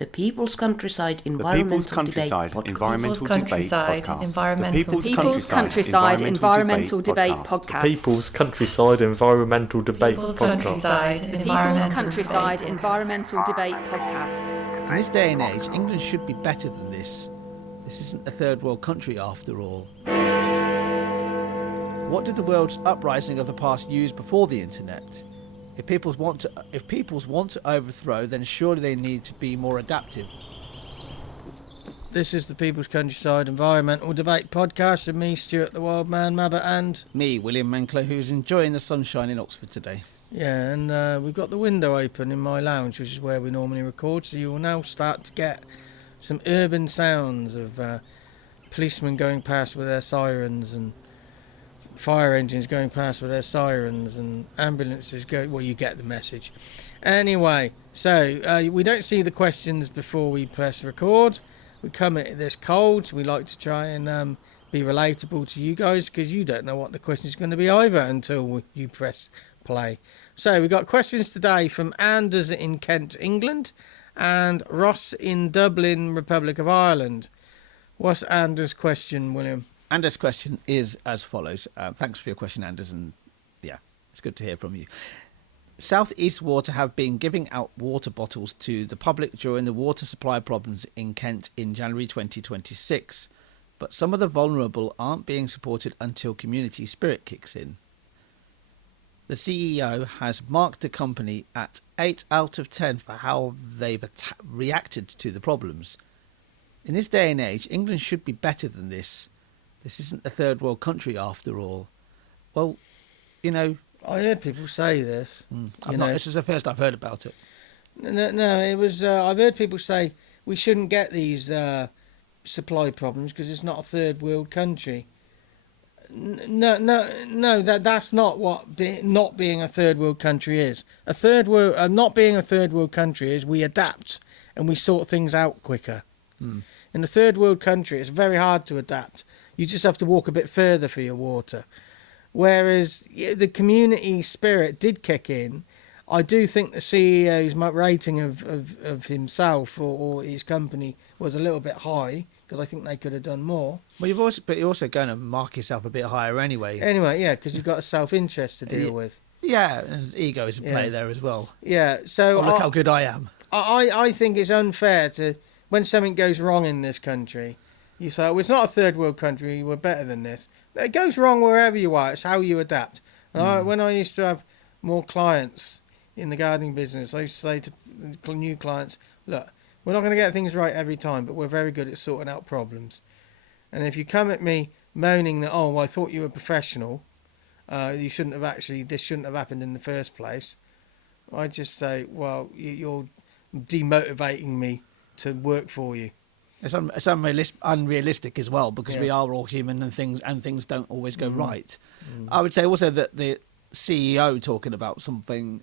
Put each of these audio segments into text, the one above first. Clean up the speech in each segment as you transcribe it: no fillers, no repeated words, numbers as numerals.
The People's Countryside The People's Environmental Countryside Debate Environmental Debate Podcast. The People's Countryside Environmental Debate Podcast. People's Countryside Environmental Debate Podcast. People's Countryside Environmental Debate Podcast. In this day and age, England should be better than this. This isn't a third world country after all. What did the world's uprising of the past use before the internet? If peoples want to overthrow, then surely they need to be more adaptive. This is the People's Countryside Environmental Debate Podcast with me, Stuart the Wild Man Mabbott, and me, William Menkler, who's enjoying the sunshine in Oxford today. Yeah, and we've got the window open in my lounge, which is where we normally record, so you will now start to get some urban sounds of policemen going past with their sirens and fire engines going past with their sirens and ambulances going. Well, you get the message. Anyway, so we don't see the questions before we press record. We come at this cold, so we like to try and be relatable to you guys, because you don't know what the question is going to be either until you press play. So we've got questions today from Anders in Kent, England, and Ross in Dublin, Republic of Ireland. What's Anders' question, William? Anders' question is as follows. Thanks for your question, Anders, and yeah, it's good to hear from you. South East Water have been giving out water bottles to the public during the water supply problems in Kent in January 2026, but some of the vulnerable aren't being supported until community spirit kicks in. The CEO has marked the company at 8 out of 10 for how they've reacted to the problems. In this day and age, England should be better than this. This isn't a third world country after all. Well, you know, I heard people say this. This is the first I've heard about it. No, it was. I've heard people say we shouldn't get these supply problems because it's not a third world country. No. That's not what not being a third world country is. Not being a third world country is we adapt and we sort things out quicker. In a third world country, it's very hard to adapt. You just have to walk a bit further for your water. Whereas the community spirit did kick in. I do think the CEO's rating of himself or his company was a little bit high, because I think they could have done more. Well, you're also going to mark yourself a bit higher anyway. Anyway, yeah, because you've got a self-interest to deal with. Yeah, and ego is a play there as well. Yeah, so... look how good I am. I think it's unfair to... When something goes wrong in this country, you say, it's not a third world country, we're better than this. It goes wrong wherever you are. It's how you adapt. And when I used to have more clients in the gardening business, I used to say to new clients, look, we're not going to get things right every time, but we're very good at sorting out problems. And if you come at me moaning that, I thought you were professional, this shouldn't have happened in the first place, I just say, well, you're demotivating me to work for you. It's unrealistic as well, because we are all human and things don't always go right. I would say also that the CEO talking about something,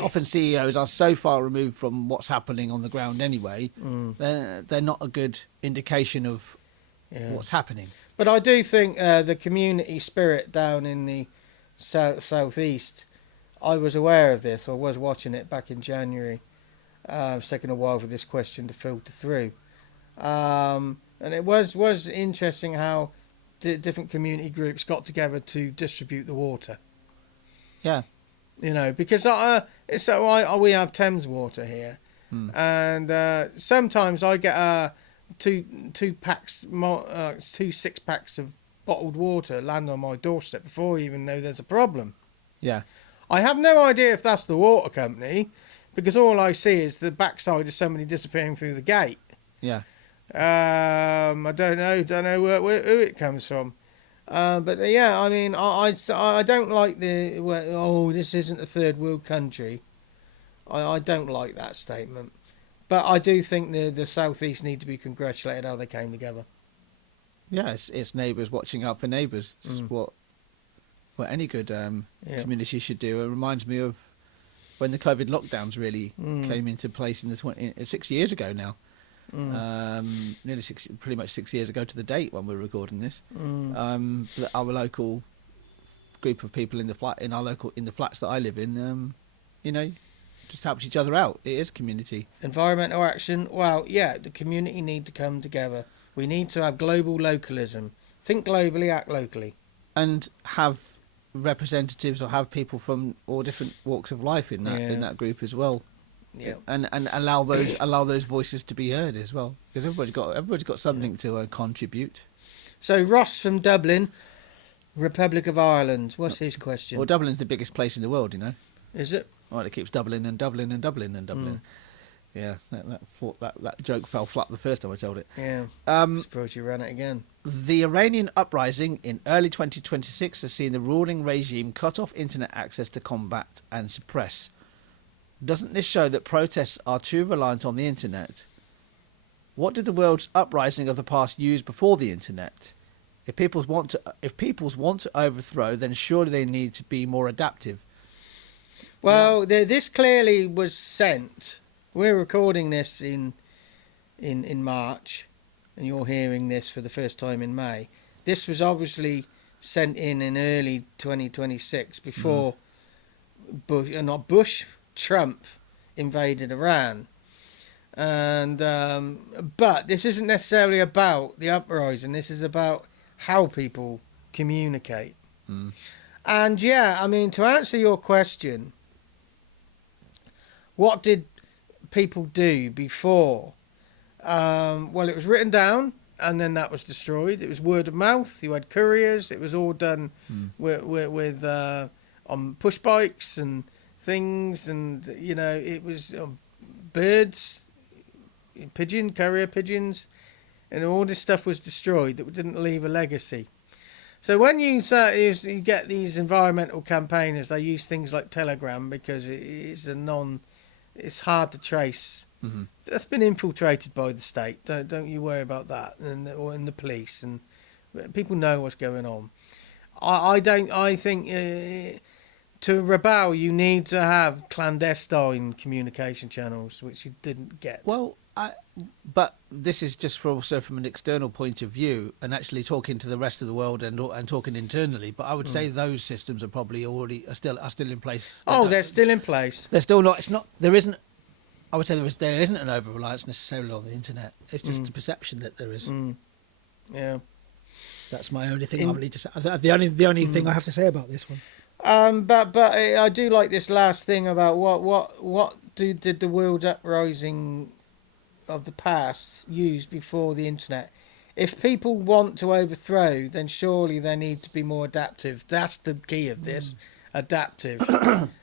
often CEOs are so far removed from what's happening on the ground anyway, they're not a good indication of what's happening. But I do think the community spirit down in the southeast, I was aware of this. I was watching it back in January. It's taken a while for this question to filter through. And it was interesting how different community groups got together to distribute the water. Yeah. You know, because we have Thames water here. And sometimes I get two 6-packs of bottled water land on my doorstep before I even know there's a problem. Yeah. I have no idea if that's the water company, because all I see is the backside of somebody disappearing through the gate. Yeah. I don't know who it comes from. But yeah, I mean, I don't like this isn't a third world country. I don't like that statement. But I do think the Southeast need to be congratulated how they came together. Yeah, it's neighbours watching out for neighbours. It's what any good community should do. It reminds me of when the COVID lockdowns really came into place in 6 years ago now. Pretty much 6 years ago to the date when we're recording this. Our local group of people in the flats that I live in, just helps each other out. It is community. Environmental action. Well, yeah, the community need to come together. We need to have global localism. Think globally, act locally. And have representatives or have people from all different walks of life in that group as well. Yeah. And allow those voices to be heard as well, because everybody's got something to contribute. So Ross from Dublin, Republic of Ireland. What's his question? Well, Dublin's the biggest place in the world, Is it? Well, it keeps doubling and doubling and doubling and doubling. Yeah, that joke fell flat the first time I told it. Yeah. Suppose you ran it again. The Iranian uprising in early 2026 has seen the ruling regime cut off internet access to combat and suppress. Doesn't this show that protests are too reliant on the internet? What did the world's uprising of the past use before the internet? If peoples want to overthrow, then surely they need to be more adaptive. Well, this clearly was sent. We're recording this in March, and you're hearing this for the first time in May. This was obviously sent in early 2026 before Trump invaded Iran. And but this isn't necessarily about the uprising. This is about how people communicate. And yeah, I mean, to answer your question, what did people do before? Well, it was written down, and then that was destroyed. It was word of mouth. You had couriers. It was all done with on push bikes and things, and it was birds, carrier pigeons, and all this stuff was destroyed that didn't leave a legacy. So when you get these environmental campaigners, they use things like Telegram because it's hard to trace. That's been infiltrated by the state. Don't you worry about that, or in the police, and people know what's going on. I think to rebel, you need to have clandestine communication channels, which you didn't get. Well, but this is just also from an external point of view, and actually talking to the rest of the world and talking internally. But I would say those systems are probably are still in place. They're still in place. They're still not. It's not. There isn't. I would say there isn't an over reliance necessarily on the internet. It's just the perception that there is. Yeah, that's my only thing I need to say. The only thing I have to say about this one. But I do like this last thing about what did the world uprising of the past use before the internet. If people want to overthrow, then surely they need to be more adaptive. That's the key of this. Adaptive.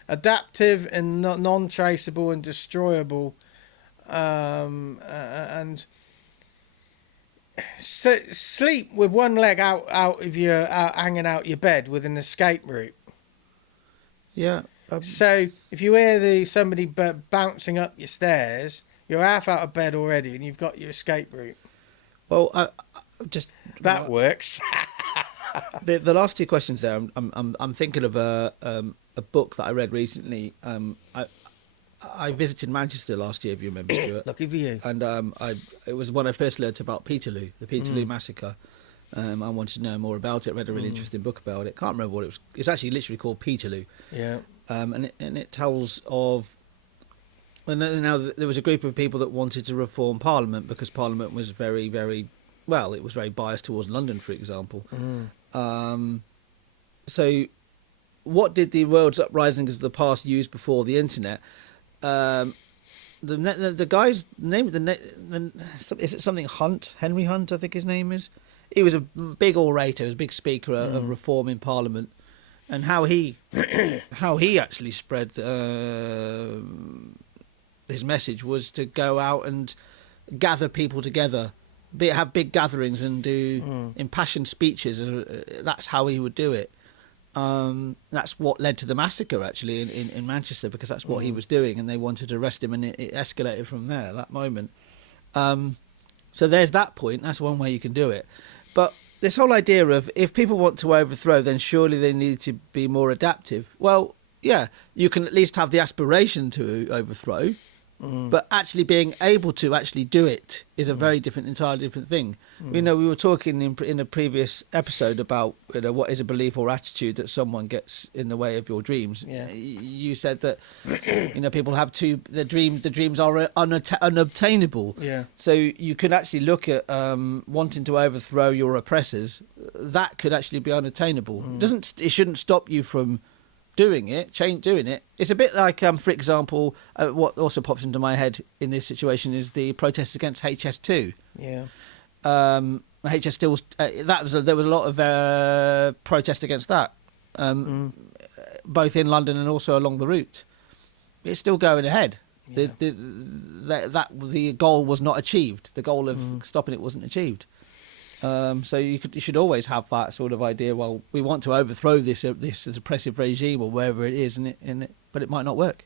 Adaptive and non-traceable and destroyable. And sleep with one leg out of your hanging out your bed with an escape route. Yeah. So if you hear somebody bouncing up your stairs, you're half out of bed already, and you've got your escape route. Well, that works. The last two questions there, I'm thinking of a book that I read recently. I visited Manchester last year, if you remember, Stuart. Lucky for you. And it was when I first learnt about Peterloo, the Peterloo massacre. I wanted to know more about it. I read a really interesting book about it. Can't remember what it was. It's actually literally called Peterloo. Yeah. And it tells of. Well, now there was a group of people that wanted to reform Parliament because Parliament was very, very it was very biased towards London, for example. So, what did the world's uprisings of the past use before the internet? The guy's name, is it something Hunt? Henry Hunt, I think his name is. He was a big orator, he was a big speaker of reform in Parliament, and how he actually spread his message was to go out and gather people together, have big gatherings and do impassioned speeches. That's how he would do it. That's what led to the massacre, actually, in Manchester, because that's what he was doing, and they wanted to arrest him, and it escalated from there, that moment. So there's that point. That's one way you can do it. But this whole idea of if people want to overthrow, then surely they need to be more adaptive. Well, yeah, you can at least have the aspiration to overthrow. But actually being able to actually do it is a very entirely different thing. We were talking in a previous episode about what is a belief or attitude that someone gets in the way of your dreams. Yeah. You said that people have the dreams are unobtainable. Yeah. So you could actually look at wanting to overthrow your oppressors. That could actually be unattainable. It shouldn't stop you from doing it. It's a bit like, for example, what also pops into my head in this situation is the protests against HS2. Yeah. HS2 was there was a lot of protest against that, both in London and also along the route. It's still going ahead. Yeah. The goal was not achieved. The goal of stopping it wasn't achieved. So you should always have that sort of idea. Well, we want to overthrow this oppressive regime or wherever it is, but it might not work.